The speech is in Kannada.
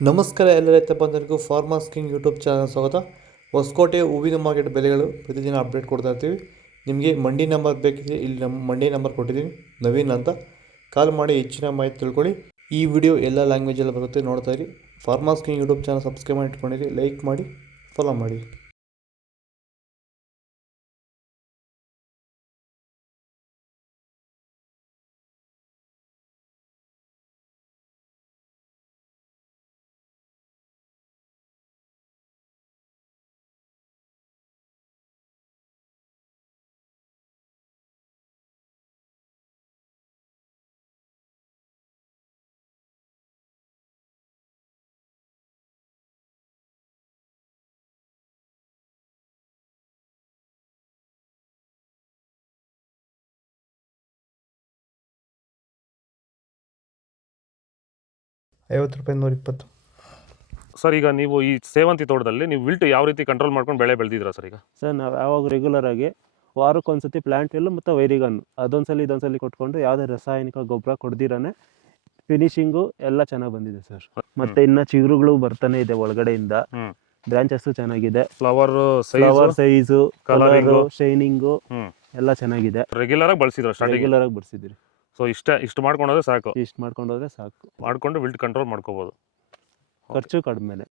ನಮಸ್ಕಾರ ಎಲ್ಲ ರೈತ ಬಂಧುಗಳಿಗೂ ಫಾರ್ಮರ್ಸ್ ಕಿಂಗ್ ಯೂಟ್ಯೂಬ್ ಚಾನಲ್ ಸ್ವಾಗತ. ಹೊಸಕೋಟೆ ಹೂವಿನ ಮಾರ್ಕೆಟ್ ಬೆಲೆಗಳು ಪ್ರತಿದಿನ ಅಪ್ಡೇಟ್ ಕೊಡ್ತಾ ಇರ್ತೀವಿ. ನಿಮಗೆ ಮಂಡಿ ನಂಬರ್ ಬೇಕಿದ್ರೆ ಇಲ್ಲಿ ನಮ್ಮ ಮಂಡಿ ನಂಬರ್ ಕೊಟ್ಟಿದ್ದೀನಿ, ನವೀನ್ ಅಂತ. ಕಾಲ್ ಮಾಡಿ ಹೆಚ್ಚಿನ ಮಾಹಿತಿ ತಿಳ್ಕೊಳ್ಳಿ. ಈ ವಿಡಿಯೋ ಎಲ್ಲ ಲ್ಯಾಂಗ್ವೇಜಲ್ಲಿ ಬರುತ್ತೆ, ನೋಡ್ತಾ ಇರಿ. Farmers king YouTube channel subscribe ಮಾಡಿ ಇಟ್ಕೊಂಡಿರಿ, ಲೈಕ್ ಮಾಡಿ, ಫಾಲೋ ಮಾಡಿ. ₹50, 120. ಸರ್, ಈಗ ನೀವು ಈ ಸೇವಂತಿ ತೋಟದಲ್ಲಿ ನೀವು ವಿಲ್ಟ್ ಯಾವ ರೀತಿ ಕಂಟ್ರೋಲ್ ಮಾಡ್ಕೊಂಡು ಬೆಳೆ ಬೆಳೆದಿದ್ದೀರಾ ಸರ್? ಈಗ ಸರ್ ನಾವು ಯಾವಾಗ ರೆಗ್ಯುಲರ್ ಆಗಿ ವಾರಕ್ಕೊಂದ್ಸತಿ ಪ್ಲಾಂಟ್ ವಿಲ್ ಮತ್ತು ವೈರಿಗನ್ ಇದೊಂದ್ಸಲಿ ಕೊಟ್ಕೊಂಡು ಯಾವುದೇ ರಾಸಾಯನಿಕ ಗೊಬ್ಬರ ಕೊಡ್ದಿರಾನೆ ಫಿನಿಶಿಂಗು ಎಲ್ಲ ಚೆನ್ನಾಗಿ ಬಂದಿದೆ ಸರ್. ಮತ್ತೆ ಇನ್ನ ಚಿಗುರುಗಳು ಬರ್ತಾನೆ ಇದೆ ಒಳಗಡೆಯಿಂದ. ಬ್ರಾಂಚಸ್ ಚೆನ್ನಾಗಿದೆ, ಫ್ಲವರ್ ಸೈಜು, ಕಲರು, ಶೈನಿಂಗು ಎಲ್ಲ ಚೆನ್ನಾಗಿದೆ. ರೆಗ್ಯುಲರ್ ಆಗಿ ಬಳಸಿದ್ರಿ. ಸೊ ಇಷ್ಟು ಮಾಡ್ಕೊಂಡೋದ್ರೆ ಸಾಕು. ಇಷ್ಟು ಮಾಡ್ಕೊಂಡೋದ್ರೆ ಸಾಕು, ಮಾಡ್ಕೊಂಡು ವಿಲ್ಟ್ ಕಂಟ್ರೋಲ್ ಮಾಡ್ಕೋಬಹುದು. ಖರ್ಚು ಕಡಿಮೆನೆ.